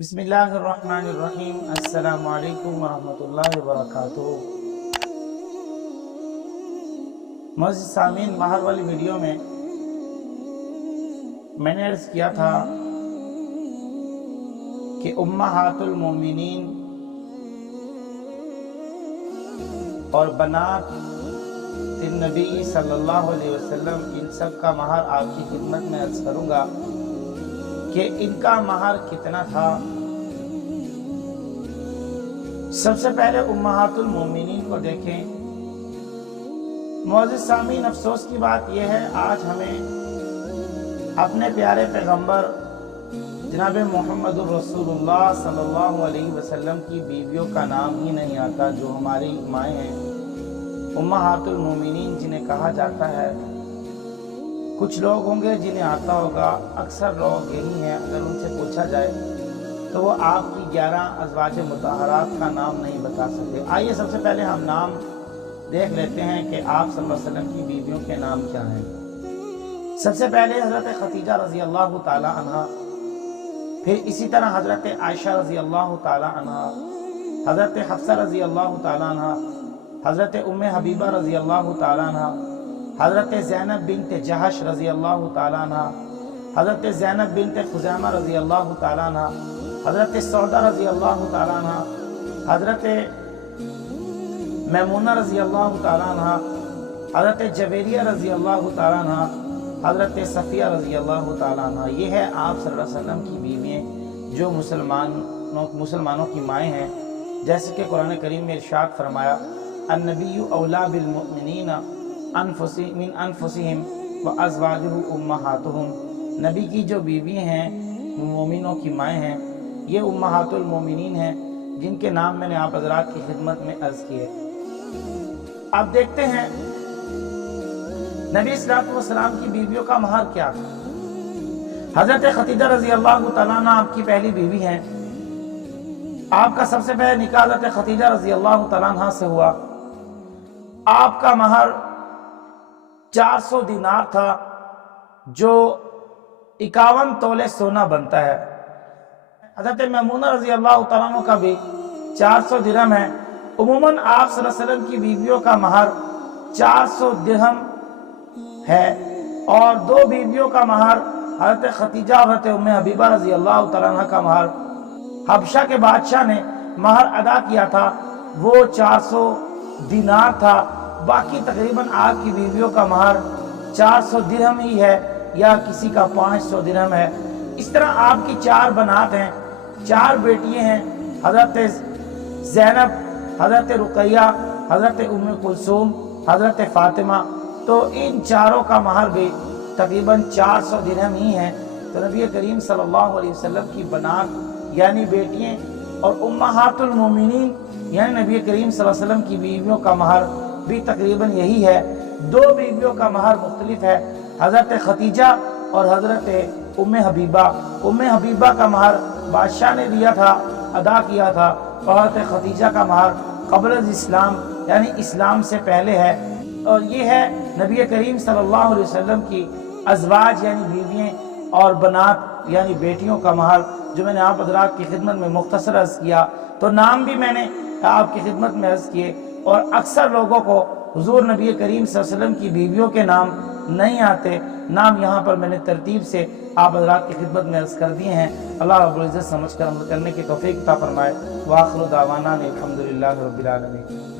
بسم اللہ الرحمن الرحیم۔ السلام علیکم ورحمۃ اللہ وبرکاتہ۔ معزز سامعین، باہر والی ویڈیو میں نے عرض کیا تھا کہ امہات المومنین اور بنات النبی صلی اللہ علیہ وسلم، ان سب کا مہر آپ کی خدمت میں عرض کروں گا کہ ان کا مہر کتنا تھا۔ سب سے پہلے امہات المومنین کو دیکھیں۔ معزز سامعین، افسوس کی بات یہ ہے، آج ہمیں اپنے پیارے پیغمبر جناب محمد الرسول اللہ صلی اللہ علیہ وسلم کی بیویوں کا نام ہی نہیں آتا، جو ہماری مائیں ہیں، امہات المومنین جنہیں کہا جاتا ہے۔ کچھ لوگ ہوں گے جنہیں آتا ہوگا، اکثر لوگ یہی ہیں، اگر ان سے پوچھا جائے تو وہ آپ کی 11 ازواج مطہرات کا نام نہیں بتا سکتے۔ آئیے سب سے پہلے ہم نام دیکھ لیتے ہیں کہ آپ صلی اللہ علیہ وسلم کی بیویوں کے نام کیا ہیں۔ سب سے پہلے حضرت خدیجہ رضی اللہ تعالی عنہ، پھر اسی طرح حضرت عائشہ رضی اللہ تعالی عنہ، حضرت حفصہ رضی اللہ تعالی عنہ، حضرت ام حبیبہ رضی اللہ تعالی عنہ، حضرت زینب بنت جہش رضی اللہ تعالی عنہ، حضرت زینب بنت خزیمہ رضی اللہ تعالی عنہ، حضرت سودہ رضی اللہ تعالی عنہ، حضرت میمونہ رضی اللہ تعالی عنہ، حضرت جویریہ رضی اللہ تعالی عنہ، حضرت صفیہ رضی اللہ تعالی عنہ۔ یہ ہے آپ صلی اللہ علیہ وسلم کی بیوییں جو مسلمانوں کی مائیں ہیں۔ جیسے کہ قرآن کریم میں ارشاد فرمایا، النبی اولا بالمؤمنین من انفسہم وازواجہ امہاتہم۔ نبی کی جو بیوی ہیں، مومنوں کی مائیں ہیں، یہ امہات المومنین ہیں، جن کے نام میں نے آپ حضرات کی خدمت میں عرض کیے۔ اب دیکھتے ہیں نبی صلی اللہ علیہ وسلم کی بیویوں کا مہر کیا تھا۔ حضرت خدیجہ رضی اللہ تعالیٰ عنہ آپ کی پہلی بیوی ہیں۔ آپ کا سب سے پہلے نکاح حضرت خدیجہ رضی اللہ تعالیٰ عنہ سے ہوا۔ آپ کا مہر 400 دینار تھا، جو 51 تولے سونا بنتا ہے۔ حضرت میمونہ رضی اللہ تعالیٰ عنہ کا بھی 400 درہم ہے۔ عموماً آپ صلی اللہ علیہ وسلم کی بیویوں کا مہر 400 درہم ہے، اور 2 بیویوں کا مہر حضرت خدیجہ اور حضرت ام حبیبہ رضی اللہ تعالیٰ عنہ کا مہر حبشہ کے بادشاہ نے مہر ادا کیا تھا، وہ 400 دینار تھا۔ باقی تقریباً آپ کی بیویوں کا مہر 400 درہم ہی ہے، یا کسی کا 500 درہم ہے۔ اس طرح آپ کی 4 بنات ہیں، 4 بیٹیاں ہیں، حضرت زینب، حضرت رقیہ، حضرت ام کلثوم، حضرت فاطمہ۔ تو ان چاروں کا مہر بھی تقریباً 400 درہم ہی ہے۔ تو نبی کریم صلی اللہ علیہ وسلم کی بنات یعنی بیٹیاں اور امہات المومنین یعنی نبی کریم صلی اللہ علیہ وسلم کی بیویوں کا مہر بھی تقریباً یہی ہے۔ 2 بیویوں کا مہر مختلف ہے، حضرت خدیجہ اور حضرت ام حبیبہ۔ ام حبیبہ کا مہر بادشاہ نے دیا تھا، ادا کیا تھا، اور حضرت خدیجہ کا مہر قبل اسلام یعنی اسلام سے پہلے ہے۔ اور یہ ہے نبی کریم صلی اللہ علیہ وسلم کی ازواج یعنی بیویاں اور بنات یعنی بیٹیوں کا مہر، جو میں نے آپ حضرات کی خدمت میں مختصر عرض کیا۔ تو نام بھی میں نے آپ کی خدمت میں عرض کیے، اور اکثر لوگوں کو حضور نبی کریم صلی اللہ علیہ وسلم کی بیویوں کے نام نہیں آتے۔ نام یہاں پر میں نے ترتیب سے آپ حضرات کی خدمت میں عرض کر دیے ہیں۔ اللہ رب العزت سمجھ کر عمل کرنے کی توفیق عطا فرمائے۔ وآخر دعوانا الحمدللہ رب العالمین۔